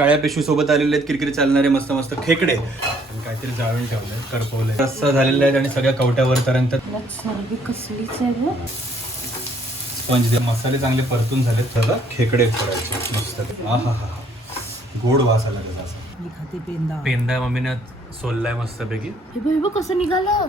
काळ्या पिशवी सोबत आलेले आहेत किरकिरी चालणारे मस्त मस्त खेकडे आणि काहीतरी जाळून ठेवलंय करपवलंय रस्सा झालेला आहे आणि सगळ्या कवट्यावर पर्यंत स्पंज मसाले चांगले परतून झालेत. सगळं खेकडे करायचे मस्त. हा हा हा गोड वास आला त्याचा असा. पेंदा मम्मीने सोललाय मस्त पैकी. कसं निघालं.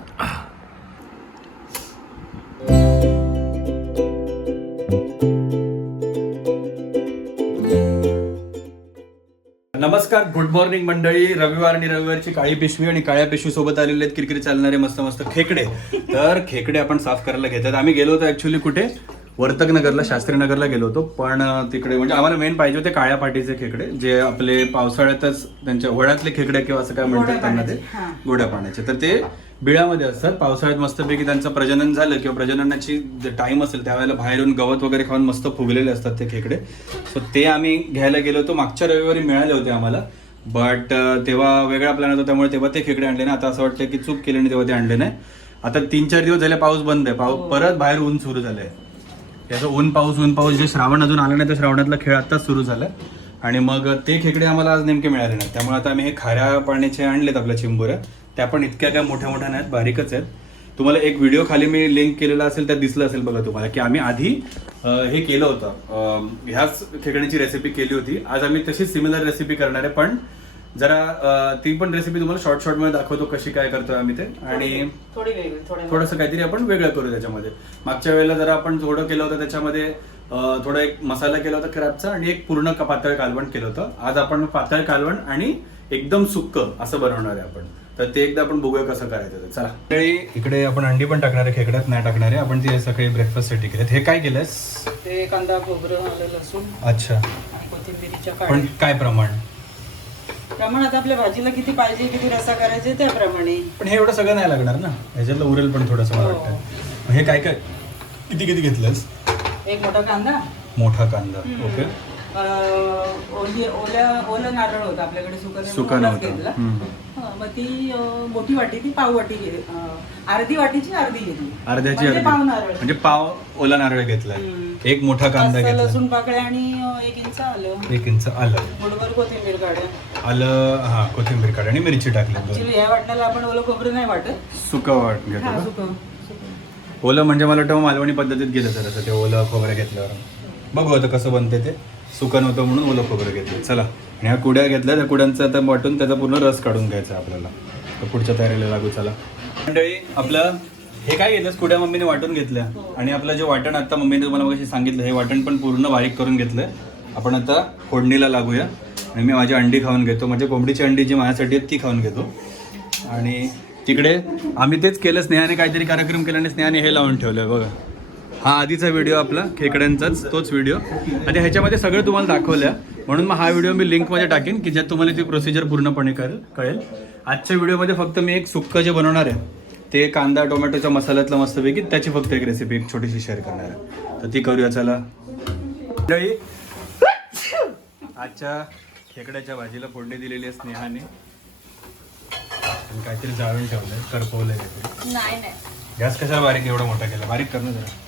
नमस्कार, गुड मॉर्निंग मंडळी. रविवार आणि रविवारची काळी पिशवी आणि काळ्या पिशवी सोबत आलेले आहेत किरकिरी चालणारे मस्त मस्त खेकडे. तर खेकडे आपण साफ करायला घेतात. आम्ही गेलो होतो ऍक्च्युली कुठे वर्तकनगरला, शास्त्रीनगरला गेलो होतो. पण तिकडे म्हणजे आम्हाला मेन पाहिजे होते काळ्या पाटीचे खेकडे, जे आपले पावसाळ्यातच त्यांच्या वड्यातले खेकडे किंवा असं काय म्हणतात त्यांना, ते गोड्या पाण्याचे. तर ते बिळामध्ये असतात. पावसाळ्यात मस्तपैकी त्यांचं प्रजनन झालं किंवा प्रजननाची जे टाइम असेल त्यावेळेला बाहेरून गवत वगैरे खाऊन मस्त फुगलेले असतात ते खेकडे. सो ते आम्ही घ्यायला गेलो होतो. मागच्या रविवारी मिळाले होते आम्हाला, बट तेव्हा वेगळा प्लॅन होता त्यामुळे तेव्हा ते खेकडे आणले नाही. आता असं वाटतं की चूक केली आणि तेव्हा ते आणले नाही. आता 3-4 दिवस झाले पाऊस बंद आहे. परत बाहेर ऊन सुरू झालंय. याचं ऊन पाऊस जे श्रावण अजून आलं नाही तर श्रावणातला खेळ आत्ताच सुरू झालाय. आणि मग ते खेकडे आम्हाला आज नेमके मिळाले नाही. त्यामुळे आता आम्ही हे खाऱ्या पाण्याचे आणलेत आपल्या चिंबोऱ्या. त्या पण इतक्या काय मोठ्या मोठ्या नाहीत, बारीकच आहेत. तुम्हाला एक व्हिडिओ खाली मी लिंक केलेला असेल त्यात दिसलं असेल बघा तुम्हाला, की आम्ही आधी हे केलं होतं. ह्याच खेकड्याची रेसिपी केली होती. आज आम्ही तशीच सिमिलर रेसिपी करणार आहे, पण जरा ती पण रेसिपी तुम्हाला शॉर्ट मध्ये दाखवतो कशी काय करतोय आम्ही ते. आणि थोडंसं काहीतरी आपण वेगळं करू त्याच्यामध्ये. मागच्या वेळेला जरा आपण थोडं केलं होतं त्याच्यामध्ये, थोडा एक मसाला केला होता क्रॅबचा आणि एक पूर्ण पातळ कालवण केलं होतं. आज आपण पातळ कालवण आणि एकदम सुक्क असं बनवणार आहे आपण. तर ते एकदा आपण बघूया कसं करायचं. चला, इकडे आपण अंडी पण टाकणार आहे, खेकड्यात नाही टाकणार आहे आपण. ती सकाळी ब्रेकफास्ट साठी केलेत. हे काय केलंस? ते कांदा, खोबरं, आलं, लसूण. अच्छा. कोथिंबीरीच्या पण काय प्रमाण आता आपल्या भाजीला किती पाहिजे, किती रस्सा करायचे त्याप्रमाणे. पण हे एवढं सगळं नाही लागणार ना, ह्याच्यातलं उरेल पण थोडंसं मला वाटतं. हे काय काय किती घेतलंस? एक मोठा कांदा. ओके. ओलं नारळ होतं आपल्याकडे, सुका घेतला. मग ती मोठी वाटी, ती पाव वाटी घेतली. अर्धी वाटीची अर्धी घेतली. अर्ध्याची म्हणजे पाव नारळ, म्हणजे पाव ओला नारळ घेतलाय. एक मोठा कांदा घेतला, लसूण पाकळ्या आणि 1 इंच आलं. 1 इंच आलं. मुठभर कोथिंबीर काढ्या. आलं, हा कोथिंबीर काढ आणि मिरची टाकली. या वाटण्याला आपण ओलं खोबरं नाही वाटत, सुकं वाट घेतो. ओलं म्हणजे मला वाटतं मालवणी पद्धतीत गेलं जरा ते ओलं खोबरं घेतल्यावर. बघू आता कसं बनते ते. सुकन होतं म्हणून ओलं खोबरं घेतलं. चला, आणि ह्या कुड्या घेतल्या, त्या कुड्यांचा आता वाटून त्याचा पूर्ण रस काढून घ्यायचा आपल्याला. तर पुढच्या तयारीला लागू. चला मंडळी, आपलं हे काय घेतलं, कुड्या मम्मीने वाटून घेतल्या. आणि आपलं जे वाटण आता मम्मीने तुम्हाला मगाशी सांगितलं, हे वाटण पण पूर्ण बारीक करून घेतलंय. आपण आता फोडणीला लागूया. आणि मी माझी अंडी खाऊन घेतो, म्हणजे कोंबडीची अंडी जी माझ्यासाठी आहे ती खाऊन घेतो. आणि तिकडे आम्ही तेच केलं, स्नेहाने काहीतरी कार्यक्रम केला आणि स्नेहाने हे लावून ठेवलं बघा. हा आधीचा व्हिडिओ आपला खेकड्यांचाच, तोच व्हिडिओ. आणि ह्याच्यामध्ये सगळं तुम्हाला दाखवलं, म्हणून मग हा व्हिडिओ मी लिंकमध्ये टाकेन की ज्यात तुम्हाला ती प्रोसिजर पूर्णपणे कळेल. आजच्या व्हिडिओमध्ये फक्त मी एक सुक्कं जे बनवणार आहे, ते कांदा टोमॅटोच्या मसाल्यातलं मस्तपैकी, त्याची फक्त एक रेसिपी एक छोटीशी शेअर करणार आहे. तर ती करूया. चला, आजच्या खेकड्याच्या भाजीला फोडणी दिलेली आहे स्नेहाने. आणि काहीतरी जाळून ठेवलंय, करपवलंय काहीतरी. नाही. गॅस कशाला बारीक एवढा मोठा केला? बारीक कर ना जरा.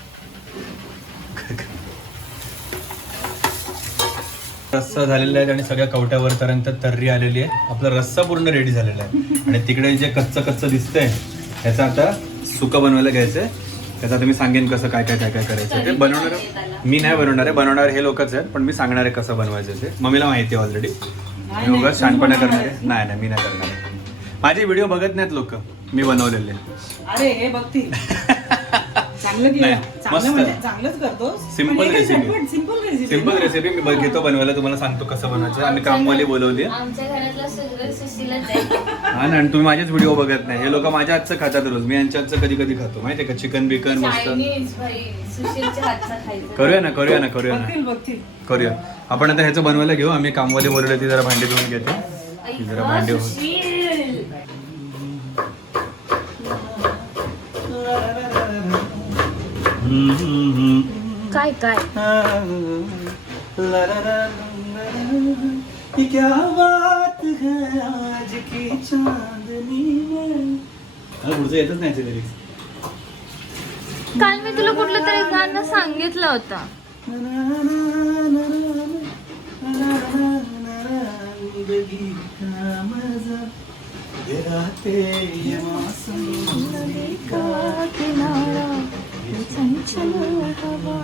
रस्सा झालेला आहे आणि सगळ्या कवट्यावर पर्यंत तर्री आलेली आहे. आपला रस्सा पूर्ण रेडी झालेला आहे. आणि तिकडे जे कच्चं दिसतंय त्याचं आता सुकं बनवायला घ्यायचंय. त्याचं आता मी सांगेन कसं काय करायचं. ते बनवणार मी नाही बनवणार आहे, बनवणार हे लोकच आहेत, पण मी सांगणार आहे कसं बनवायचं ते. मम्मीला माहिती आहे ऑलरेडी. मी उगाच शहाणपणा करणार आहे. नाही, मी नाही करणार आहे. माझे व्हिडिओ बघत नाहीत लोक, मी बनवलेले. अरे हे बघतील. चांगलंच करतो. सिंपल रेसिपी मी घेतो बनवायला. तुम्हाला सांगतो कसं बनवायचं. आम्ही कामवाली बोलवली. हा ना, आणि तुम्ही माझेच व्हिडिओ बघत नाही. हे लोक माझ्या हातचं खातात रोज, मी यांच्या हातचं कधी कधी खातो. माहितीये का, चिकन बिकन मस्त. करूया आपण. आता ह्याचं बनवायला घेऊ. आम्ही कामवाली बोलवली, ती जरा भांडी धुवून घेते. ती जरा भांडी काय क्या बात है आज की चांदनी में. पुढचं येतच नाही ते लिरिक्स. काल मी तुला कुठलं तरी गाणं सांगितलं होतं. जिंदगी का मजा ये रातें ये मौसम नदी का किनारा ये चंचल हवा.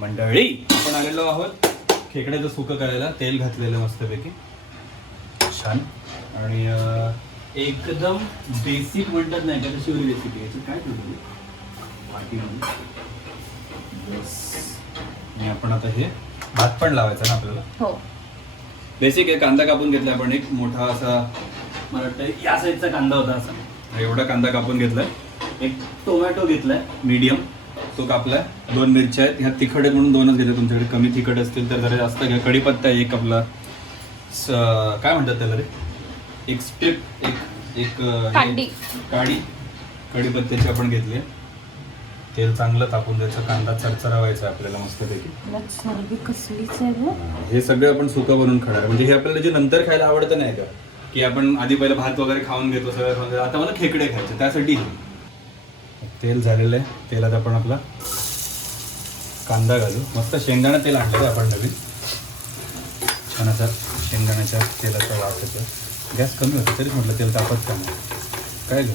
मंडळी आपण आलेलो आहोत खेकड्याचं सुकं करायला. तेल घातलेलं मस्तपैकी छान. आणि एकदम बेसिक म्हणतात नाही का तशी रेसिपी याची काय ठेवली वाटीमध्ये. आणि आपण आता हे भात पण लावायचा ना आपल्याला. हो. बेसिक आहे. कांदा कापून घेतला आपण एक मोठा असा, मला वाटतं या साईजचा कांदा होता असा. एवढा कांदा कापून घेतलाय. एक टोमॅटो घेतलाय मीडियम, तो कापलाय. 2 मिरच्या आहेत. ह्या तिखट आहेत म्हणून 2च घेतल्या. तुमच्याकडे कमी तिखट असतील तर जरा जास्त घ्या. कढीपत्ता एक आपला काय म्हणतात त्याला रे, एक स्ट्रिप, एक कांडी. काडी कढीपत्त्याची आपण घेतली. तेल चांगलं तापून द्यायचं. कांदा चरचरा व्हायचा आपल्याला मस्तपैकी. चरबी कसलीच आहे ग. हे सगळं आपण सुकं बनवून खाणार. म्हणजे हे आपल्याला जे नंतर खायला आवडतं नाही का, की आपण आधी पहिलं भात वगैरे खाऊन घेतो सगळं खाऊन घेतो. आता मला खेकडे खायचे त्यासाठी तेल झालेलं आहे. तेलात आपण आपला कांदा घालू. मस्त शेंगदाणा तेल आणलं आपण नवीन. छान असा शेंगदाण्याच्या तेलाचा वास येतो. गॅस कमी होतं तरीच म्हटलं तेल तापत का नाही काय घेऊ.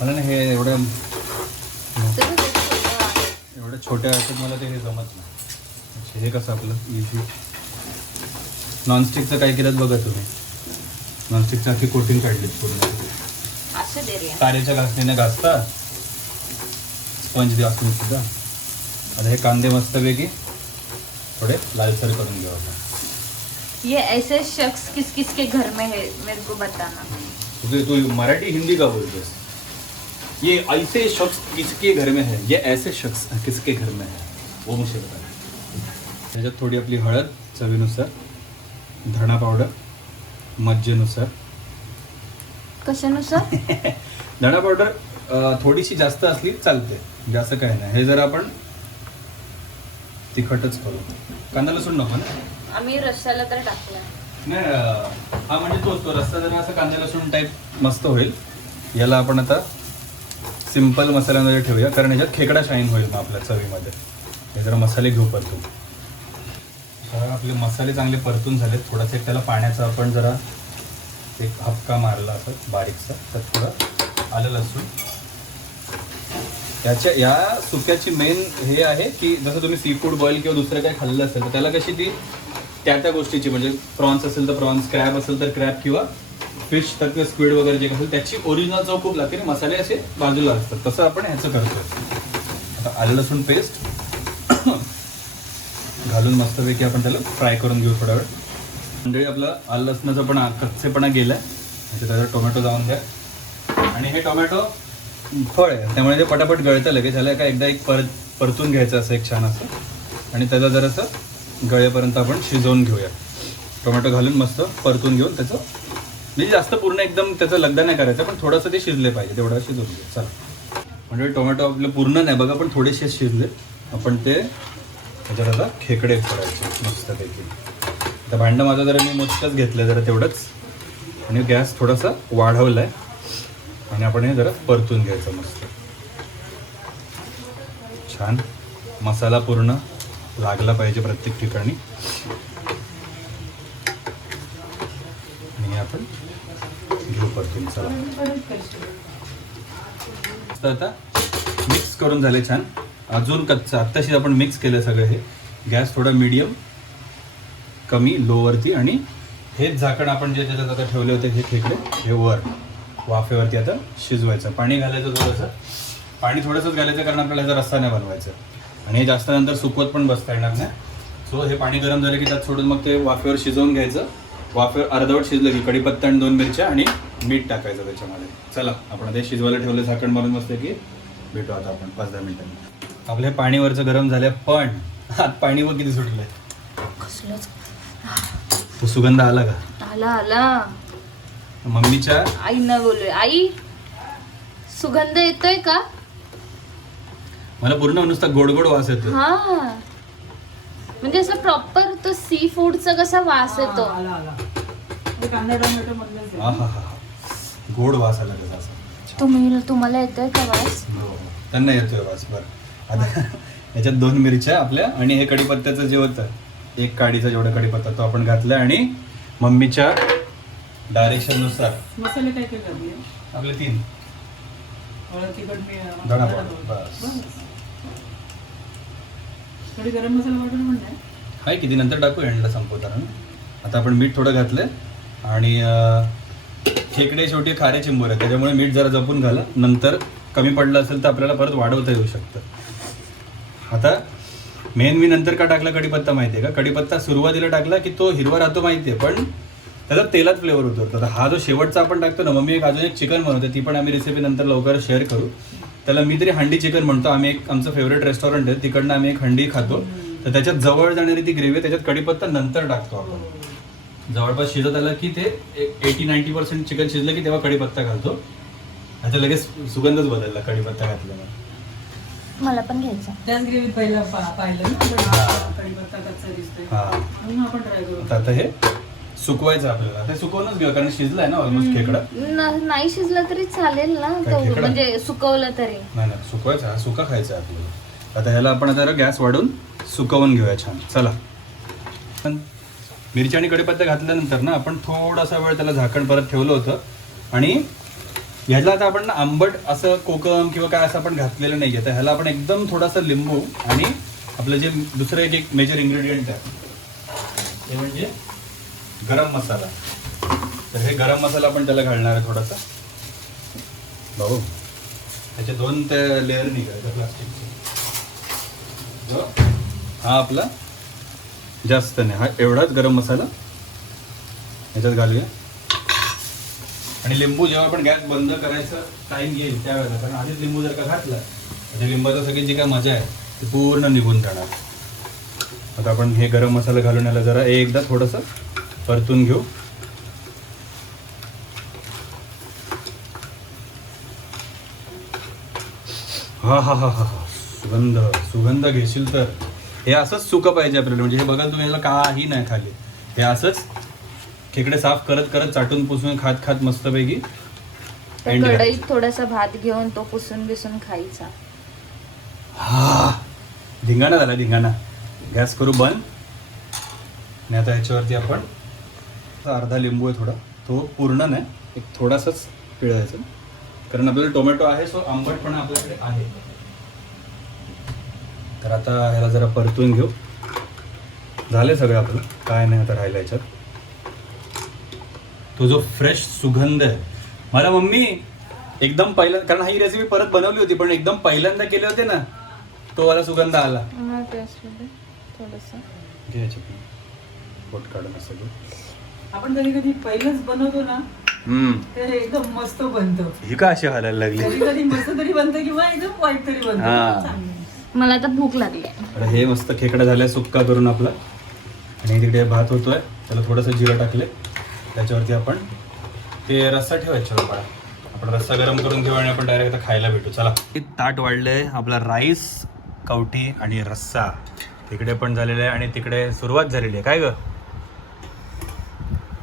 मला ना हे एवढं छोट्या असतात मला ते हे जमत नाही. हे कसं आपलं इझी. नॉनस्टिकचं काय केलं बघा तुम्ही. नॉनस्टिकचं अख्खी कोटिंग काढली पूर्ण. तारेच्या घासणीने घासता स्पंज घासून सुद्धा. आता हे कांदे मस्तपैकी थोडे लालसर करून घेऊ आपण. ये ऐसे शख्स किस किस के घर में है मेरे को बताना. तू मराठी हिंदी का बोलतेस. ये ऐसे शख्स किसके घर में है, ये ऐसे शख्स किसके घर में है वो मुझे बता. त्याच्यात थोडी आपली हळद चवीनुसार, धणा पावडर मज्जेनुसार. कशानुसार. धणा पावडर थोडीशी जास्त असली चालते, जास्त काय नाही. हे जर आपण तिखटच करू. कांदा लसूण नको ना. आम्ही रस्स्याला तर टाकला नाही. हा म्हणजे तोच तो रस्ता जरा असं कांदा लसूण टाईप मस्त होईल. याला आपण आता सिंपल मसाल्यामध्ये ठेवूया, कारण याच्यात खेकडा शाईन होईल मग आपल्या चवीमध्ये. हे जरा मसाले घेऊ परतून. आपले मसाले चांगले परतून झाले. थोडासा एक त्याला पाण्याचा आपण जरा एक हपका मारला असं बारीकसा. तर थोडं आलं लसूण. त्याच्या या सुक्याची मेन हे आहे की जसं तुम्ही सी फूड बॉईल किंवा दुसरं काही खाल्लं असेल तर त्याला कशी ती त्या गोष्टीची, म्हणजे प्रॉन्स असेल तर प्रॉन्स, क्रॅब असेल तर क्रॅब किंवा फिश तर किंवा स्क्विड वगैरे जे असेल त्याची ओरिजिनल चव खूप लागते. मसाले असे बाजूला असतात. तसं आपण ह्याचं करतो. आता आलं लसूण पेस्ट घालून मस्तपैकी आपण त्याला फ्राय करून घेऊ थोडा वेळ. मंडळी आपलं आलं लसणाचा पण कच्चेपणा गेला आहे. त्याच्यात टोमॅटो जाऊन द्या. आणि हे टोमॅटो फळ आहे त्यामुळे ते पटापट गळतं लगेच. त्याला काय एकदा एक परतून घ्यायचं असं एक छान असं. आणि त्याला जरासं गळेपर्यंत आपण शिजवून घेऊया. टोमॅटो घालून मस्त परतून घेऊन त्याचं, म्हणजे जास्त पूर्ण एकदम त्याचं लगदा नाही करायचं, पण थोडंसं ते शिजले पाहिजे तेवढं शिजवून घेऊ. चला म्हणजे टोमॅटो आपलं पूर्ण नाही बघा, पण थोडेसे शिजले. आपण ते त्याच्यात आता खेकडे करायचे मस्तपैकी. आता भांडं माझं जरा मी मोठंच घेतलं जरा तेवढंच. आणि गॅस थोडासा वाढवला आहे. आणि आपण हे जरा परतून घ्यायचं मस्त. छान मसाला पूर्ण लागला पाहिजे प्रत्येक ठिकाणी. आणि आपण घेऊ परतून. चला आता मिक्स करून झाले छान. अजून कच्चं आत्ताशी आपण मिक्स केलं सगळं. हे गॅस थोडा मीडियम कमी लोवरती. आणि हेच झाकण आपण जे त्याच्यात आता ठेवले होते हे खेकडे हे वर वाफेवरती आता शिजवायचं. पाणी घालायचं थोडंसं. पाणी थोडंसंच घालायचं कारण आपल्याला ह्याचा रस्सा नाही बनवायचं. आणि हे जास्त नंतर सुकवत पण बसता येणार नाही. सो हे पाणी गरम झालं की त्यात सोडून मग ते वाफेवर शिजवून घ्यायचं. वाफेवर अर्धवट शिजलं की कढीपत्ता आणि 2 मिरच्या आणि मीठ टाकायचं त्याच्यामध्ये. चला आपण ते शिजवायला ठेवलं झाकण मारून मस्त की भेटू आता आपण 5-10 मिनिटांनी. आपलं हे पाणीवरचं गरम झालं, पण आत पाणी वर किती सुटलंय. कसलंच. तो सुगंध आला का. आला आला. मम्मीच्या आई न बोलू. आई सुगंध येतोय का. मला पूर्ण नुसता गोड गोड वास येतो. हा म्हणजे असं प्रॉपर तो सी फूडचा कसा वास येतो. आला आला. कांदा टोमॅटो मधलं हा हा हा गोड वास आला त्याचा असा तुम्हाला येतोय का वास? त्यांना येतोय वास. बरं आता याच्यात 2 मिरच्या आपल्या आणि हे कढीपत्त्याचं जे होतं 1 काडीचा जेवढा कढीपत्ता तो आपण घातला आणि मम्मीच्या डायरेक्शननुसार मसाले काय काय घातले? आपले 3 हळद, तिखट, मीठ, धणा पावडर, बस. थोडी गरम मसाला पावडर पण नाही. आहे किती नंतर टाकू एंडला संपवताना. आता आपण मीठ थोडं घातलंय आणि खेकडे शेवटी खारे चिंबोर आहे त्याच्यामुळे मीठ जरा जपून घाला. नंतर कमी पडलं असेल तर आपल्याला परत वाढवता येऊ शकतं. आता मेन मी नंतर का टाकला कढीपत्ता माहिती आहे का? कढीपत्ता सुरुवातीला टाकला की तो हिरवा राहतो माहिती आहे, पण त्याचा तेलात फ्लेवर उतरतो. आता हा जो शेवटचा आपण टाकतो ना, मम्मी अजून एक चिकन बनवते, ती पण आम्ही रेसिपी नंतर लवकर शेअर करू. त्याला मी तरी हंडी चिकन म्हणतो. आम्ही एक आमचं फेवरेट रेस्टॉरंट आहे तिकडनं आम्ही एक हंडी खातो. तर त्याच्यात जवळ जाणारी ती ग्रेव्ही त्याच्यात कढीपत्ता नंतर टाकतो आपण. जवळपास शिजत आलं की ते 80-90% चिकन शिजलं की तेव्हा कढीपत्ता घालतो. आता लगेच सुगंधच बदलला कढीपत्ता घातल्यामुळे. मला पण घ्यायचं. त्याच ग्रेव्हीत पहिला पाहिलं ना कढीपत्ता कच्चा दिसतोय. हा म्हणून आपण ट्राय करू. आता हे सुकवायचं आपल्याला. ते सुकवूनच घेऊ कारण शिजलाय ना ऑलमोस्ट खेकडा. नाही शिजलं तरी चालेल ना, काय खेकडा? म्हणजे सुकवलं तरी. नाही सुकवायचा, हा सुका खायचा आहे आपल्याला. आता ह्याला आपण आता गॅस वाढून सुकवून घेऊया छान. चला. पण मिरची आणि कढीपत्ता घातल्यानंतर ना आपण थोडासा वेळ त्याला झाकण परत ठेवलं होतं आणि ह्याला आता आपण आंबट असं कोकम किंवा काय असं आपण घातलेलं नाही आहे. तर ह्याला आपण एकदम थोडासा लिंबू आणि आपलं जे दुसरं एक मेजर इन्ग्रेडियंट आहे ते म्हणजे गरम मसाला. तर हे गरम मसाला आपण त्याला घालणार आहे थोडासा. भाऊ त्याचे 2 ते लेअर निघाले प्लास्टिकचे. हा आपला जास्त नाही, हा एवढाच गरम मसाला ह्याच्यात घालूया. आणि लिंबू जेव्हा आपण गॅस बंद करायचा टाइम घेईल त्यावेळेला, कारण आधीच लिंबू जर का घातला तर लिंबाचं सगळी जी काय मजा आहे ती पूर्ण निघून जाणार. आता आपण हे गरम मसाला घालून याला जरा एकदा थोडंसं परतून घेऊ. हा हा हा हा हा सुगंध घेशील तर हे असंच सुकं पाहिजे आपल्याला. म्हणजे हे बघा तुम्ही याला काही नाही खाली, हे असंच खेकडे साफ करत करत चाटून पुसून खात खात मस्तपैकी कढईत थोडासा भात घेऊन तो पुसून बिसून खायचा. हा धिंगाणा झाला धिंगाणा. गॅस करू बंद. आणि आता ह्याच्यावरती आपण अर्धा लिंबू आहे थोडा, तो पूर्ण नाही एक थोडासाच पिळायचा कारण आपल्याला टोमॅटो आहे सो आंबटपणा आपल्याकडे आहे. तर आता ह्याला जरा परतून घेऊ. झाले सगळं आपलं, काय नाही आता राहिलं याच्यात. तो जो फ्रेश सुगंध आहे मला मम्मी एकदम पहिल्यांदा, कारण ही रेसिपी परत बनवली होती पण एकदम पहिल्यांदा केले होते ना तो वाला सुगंध आला. पोट काढून असं आपण कधी कधी पहिलंच बनवतो ना ते एकदम मस्त बनतं. ही का अशी हालायला लागली? कधी कधी मस्त तरी बनतं किंवा एकदम वाईट तरी हा. बनतं. चांगलं. मला आता भूक लागली. हे मस्त खेकडा झालाय सुक्का करून आपला. आणि तिकडे भात होतोय, त्याला थोडंसं जिरं टाकले. त्याच्यावरती आपण ते रस्सा ठेवायचा बाळा. आपण रस्सा गरम करून घेऊ आणि आपण डायरेक्ट आता खायला भेटू. चला. ताट वाढलंय आपला राईस, कवठी आणि रस्सा तिकडे पण झालेलं आहे आणि तिकडे सुरुवात झालेली आहे. काय ग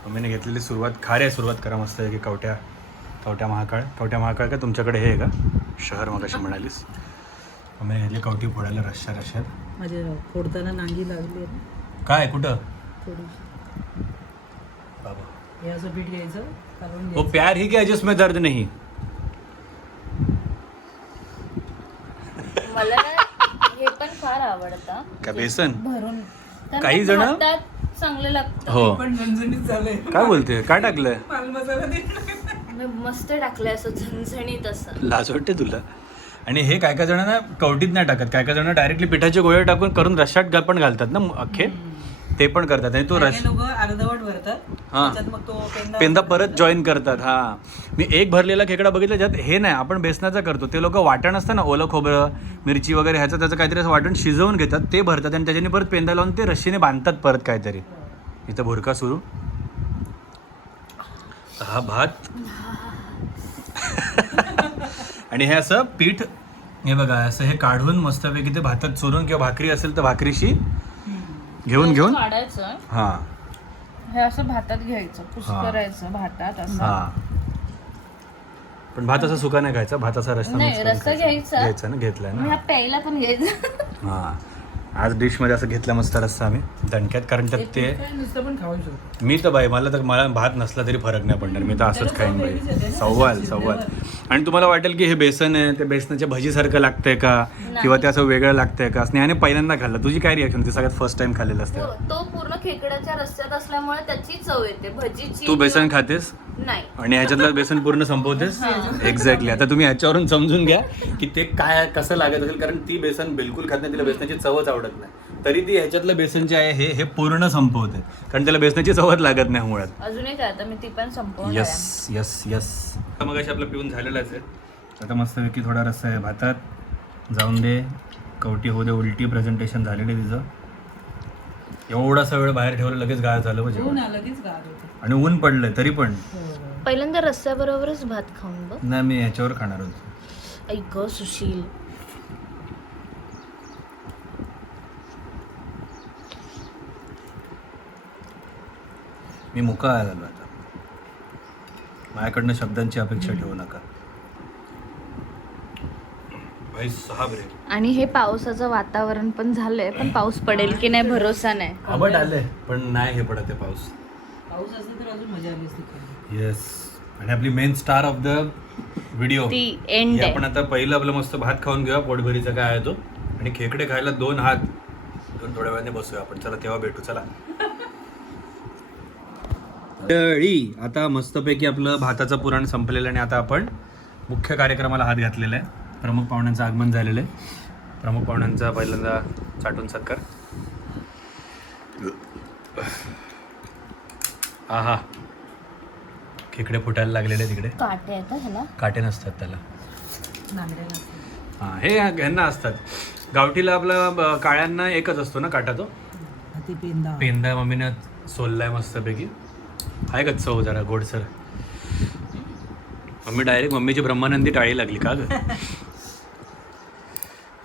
मम्मीने घेतलेली सुरुवात खारे सुरुवात करा मस्त आहे की कवट्या महाकाळ का तुमच्याकडे हे आहे का शहर मग अशी म्हणालीस? मम्मीने घेतली कवठी फोडायला रश्शात. माझे फोडताना नांगी लागली काय कुठं थोडी. बाबा हे असं पीठ घ्यायचं काढून वो प्यार ही क्या जिसमें दर्द नहीं. मला ना हे पण फार आवडतं. का बेसन भरून काही जण चांगलं लागतं. हो पण झणझणीत झालंय. काय बोलते? काय टाकलंय? माल मसाला दे. मस्त टाकलंय असं झणझणीत असं. लाज वाटते तुला? आणि हे काय काय जणांना कवटीत नाही टाकत, काय काय जण डायरेक्टली पिठाचे गोळे टाकून करून रश्शात पण घालतात ना अख्खे, ते पण करतात. आणि तो रस लोक अर्धवट भरतात. हा त्याच्यात मग तो पेंदा परत जॉईन करतात. हा मी एक भरलेला खेकडा बघितला ज्यात हे नाही आपण बेसनाचा करतो. ते लोक वाटण असतं ना ओलं खोबरं मिरची वगैरे ह्याचं त्याचं काहीतरी असं वाटण शिजवून घेतात, ते भरतात आणि त्याच्याने परत पेंदा लावून ते रश्शीने बांधतात परत काहीतरी. इथं भुरका सुरू. हा भात आणि हे असं पीठ हे बघा असं हे काढून मस्तपैकी ते भातात चोरून किंवा भाकरी असेल तर भाकरीशी घेऊन काढायचं. हा हे असं भातात घ्यायचं, पुस हा. करायचं भातात असं. हा पण भात असा सुका नाही खायचा, भात असा रस्सा नाही, mix करून रस्सा खायचा. घ्यायचा. घ्यायचा ना, घेतलाय ना. ह्या प्यायला पण घ्यायचं. हा आज डिशमध्ये असं घेतला मस्त रस्सा आम्ही दणक्यात, कारण त्यात ते नुसतं पण खाऊ शकतो. मी तर बाई मला भात नसला तरी फरक नाही पडणार, मी तर असंच खाईन बाई. सव्वाल. आणि तुम्हाला वाटेल की हे बेसन आहे ते बेसनाच्या भजीसारखं लागतंय का किंवा ते असं वेगळं लागतंय का. स्नेहाने पहिल्यांदा खाल्लं, तुझी काय रिॲक्शन? ते सगळ्यात फर्स्ट टाइम खाल्लेलं असतं. हो, तो पूर्ण खेकड्याच्या रस्त्यात असल्यामुळे त्याची चव येते भजीची. तू बेसन खातेस नाही. आणि ह्याच्यातलं बेसन पूर्ण संपवतेस. एक्झॅक्टली. आता तुम्ही ह्याच्यावरून समजून घ्या की ते काय कसं लागत असेल, कारण ती बेसन बिलकुल खात नाही, तिला बेसनाची चवच आवडत नाही. तरी ती ह्याच्यातलं बेसन जे आहे हे पूर्ण संपवते, कारण त्याला बेसनाची चवच लागत नाही मुळात. अजून एक आहे, आता मी ती पण संपवणार आहे. यस. मग अशी आपलं पिऊन झालेलंच आहे. आता मस्तपैकी थोडा रस्सा आहे भातात, जाऊन दे कवटी होऊ दे उलटी. प्रेझेंटेशन झालेलं आहे तिचं. एवढासा वेळ बाहेर ठेवलं, लगेच गाळ झालं म्हणजे. ऊन आलं कीच गार होतं. आणि ऊन पडलंय तरी पण. पहिल्यांदा रस्स्याबरोबरच भात खाऊन बघ. नाही, मी ह्याच्यावर खाणार होतो. ऐक सुशील. मी मुका झालो आता. माझ्याकडनं शब्दांची अपेक्षा ठेवू नका भाई. 6 ब्रेक. आणि हे पावसाचं वातावरण पण झालंय, पण पाऊस पडेल की नाही भरोसा नाही. आबट आलंय पण नाही हे पडत आहे पाऊस. पाऊस असेल तर अजून मजा आली असती खायला. येस. आणि आपली main star of the video ती एंड आपण आता पहिलं आपलं मस्त भात खाऊन घेऊया, पोटभरीचा काय आहे तो. आणि खेकडे खायला 2 हात घेऊन थोड्या वेळाने बसूया आपण. चला तेव्हा भेटू. चला आता मस्तपैकी आपलं भाताचं पुराण संपलेलं आणि आता आपण मुख्य कार्यक्रमाला हात घातलेला आहे. प्रमुख पाहुण्यांचं आगमन झालेलं आहे. प्रमुख पाहुण्यांचा पहिल्यांदा चाटून सत्कार. हा खेकडे फुटायला लागलेले तिकडे. काटे आहेत हा ह्याला. काटे नसतात त्याला. नांगऱ्याला असतं. हां, हे ह्यांना असतात. गावठीला आपला काळ्यांना एकच असतो ना काटा, तो ती पेंदा. पेंदा मम्मीनं सोललाय मस्तपैकी. आहे का चव जरा गोडसर. मम्मीची ब्रह्मानंदी टाळी लागली का ग.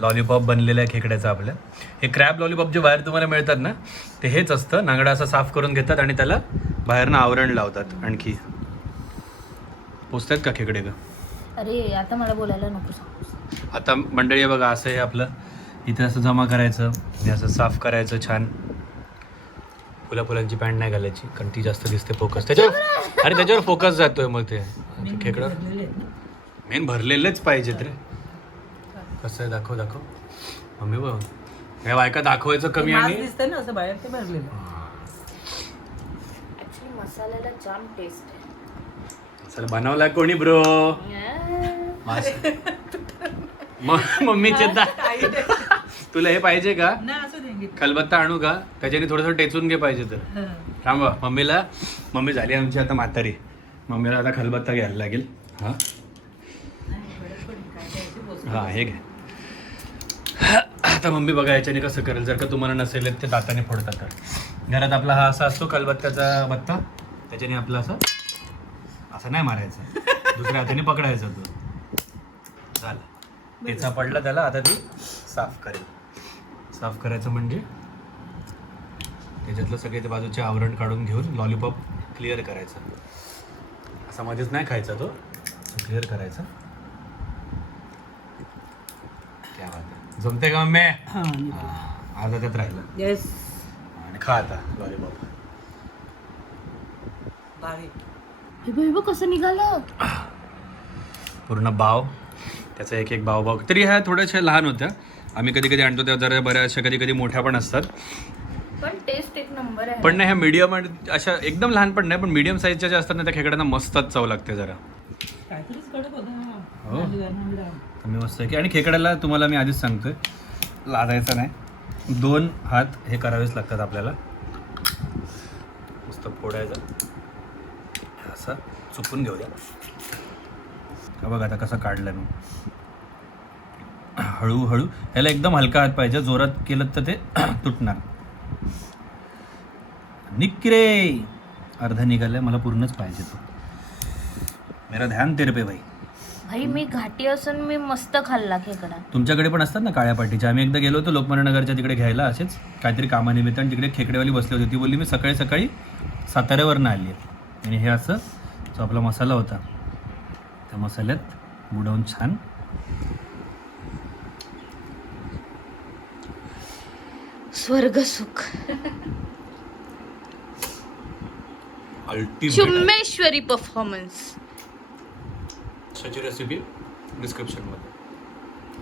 लॉलीपॉप बनलेलं आहे खेकड्याचं आपल्या. हे क्रॅब लॉलीपॉप जे बाहेर तुम्हाला मिळतात ना, ते हेच असतं. नांगडा असा साफ करून घेतात आणि त्याला बाहेरनं आवरण लावतात. आणखी पोचतात का खेकडे ग? अरे आता मला बोलायला नको सांगू. आता मंडळी बघा, असं हे आपलं इथे असं जमा करायचं आणि असं साफ करायचं छान. फुलांची पॅन्ट नाही घालायची, कारण ती जास्त दिसते फोकस त्याच्यावर फोकस जातोय. मग ते खेकडं मेन भरलेलेच पाहिजेत रे. कसं आहे दाखव मम्मी बघ. या बायका दाखवायचं कमी मांस आणि दिसतंय ना असं बाहेर, ते भरलेलं. ऍक्च्युली मसाल्याला जाम टेस्ट आहे. चल बनवला कोणी ब्रो? मम्मीचे तुला हे पाहिजे का? ना असं दे. खलबत्ता आणू का? त्याच्याने थोडंसं टेचून घे पाहिजे तर. थांबा. मम्मी झाली आमची आता म्हातारी. मम्मीला आता खलबत्ता घ्यायला लागेल. हा हे घे. आता मम्मी बघा याच्याने कसं करेल. जर का तुम्हाला नसेल ते दाताने फोडतात तर. घरात आपला हा असा असतो खलबत्त्याचा बत्ता, त्याच्याने आपला असं नाही मारायचं, दुसऱ्या हाताने पकडायचा तो. झालं. टेचा पडला त्याला. आता ती साफ करेल. साफ करायचं म्हणजे त्याच्यातलं सगळे ते बाजूचे आवरण काढून घेऊन लॉलीपॉप क्लिअर करायचं. असा मध्येच नाही खायचा तो, क्लिअर करायचा. क्या बात आहे. जमते का मम्मी? अर्धा त्यात राहिलं. येस. आणि खा आता लॉलीपॉप. हे बघ कसं निघालं पूर्ण बाव. त्याचा एक बाव तरी ह्या थोड्याशा लहान होत्या. आम्ही कधी कधी आणतो त्या जरा बऱ्याचशा कधी मोठ्या पण असतात. पण टेस्ट एक नंबर आहे. पण नाही ह्या मीडियम अशा एकदम लहान पण नाही, पण मीडियम साईजच्या ज्या असतात ना त्या खेकड्यांना मस्तच चव लागते जरा. काहीतरीच कडक होता. हो. मी मस्त की. आणि खेकड्याला तुम्हाला मी आधीच सांगतोय लादायचं नाही. 2 हात हे करावेच लागतात आपल्याला. मस्त फोडायचं असं चुकून घेऊया. का बघा आता कसं काढलं मी. हळूहळू. ह्याला एकदम हलका हात पाहिजे, जोरात केलं तर ते तुटणार. निकरे अर्धा निघालाय, मला पूर्णच पाहिजे तो. मेरा ध्यान तेरे पे भाई. मी घाटी असून मी मस्त खाल्ला खेकडा. तुमच्याकडे पण असतात ना काळ्या पाटीच्या. आम्ही एकदा गेलो होतो लोकमान्य नगरच्या तिकडे घ्यायला असेच काहीतरी कामानिमित्त, आणि तिकडे खेकडेवाली बसली होती. ती बोलली मी सकाळी साताऱ्यावरनं आली आहे. आणि हे असं जो आपला मसाला होता त्या मसाल्यात बुडवून छान स्वर्ग सुख. अल्टिमेट. चुम्मेश्वरी परफॉर्मन्स. ह्याची रेसिपी डिस्क्रिप्शनमध्ये,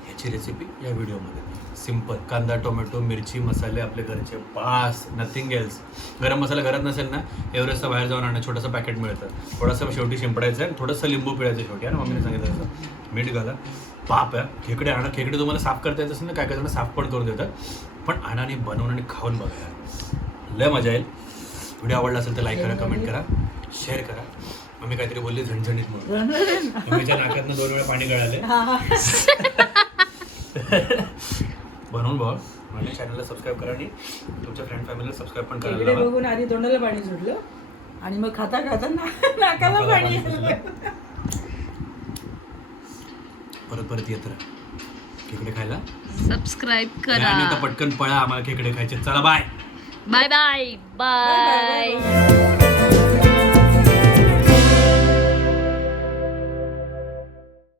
ह्याची रेसिपी या व्हिडिओमध्ये. सिम्पल कांदा, टोमॅटो, मिरची, मसाले आपले घरचे, बास, नथिंग एल्स. गरम मसाला घरात नसेल ना, एव्हरेस्टचा बाहेर जाऊन आणणं, छोटंसं पॅकेट मिळतं, थोडंसं शेवटी शिंपडायचं आहे, थोडंसं लिंबू पिळायचं शेवटी. आहे ना, मम्मीने सांगितलं तसं. मीठ घाला, पाप आहे. खेकडे आणा. खेकडे तुम्हाला साफ करता येत असेल ना, काय काय जण साफ पण करून देतात, पण आणा आणि बनवून आणि खाऊन बघा, लय मजा येईल. व्हिडिओ आवडला असेल तर लाईक करा, कमेंट करा, शेअर करा. मम्मी काहीतरी बोलली झणझणीत म्हणून. मम्मीच्या नाकातनं 2 वेळा पाणी गळाले. बनवून बघा. माझ्या चॅनलला सबस्क्राईब करा आणि तुमच्या फ्रेंड फॅमिलीला सबस्क्राईब पण खेकडे करायला बघून आधी तोंडाला पाणी सुटलं आणि मग खाता खाता नाकाला पाणी आलं. परत परत येत राहा खेकडे खायला. सबस्क्राईब आणि करा. आता पटकन पळा, आम्हाला खेकडे खायचे. चला bye bye bye bye, bye, bye. Bye.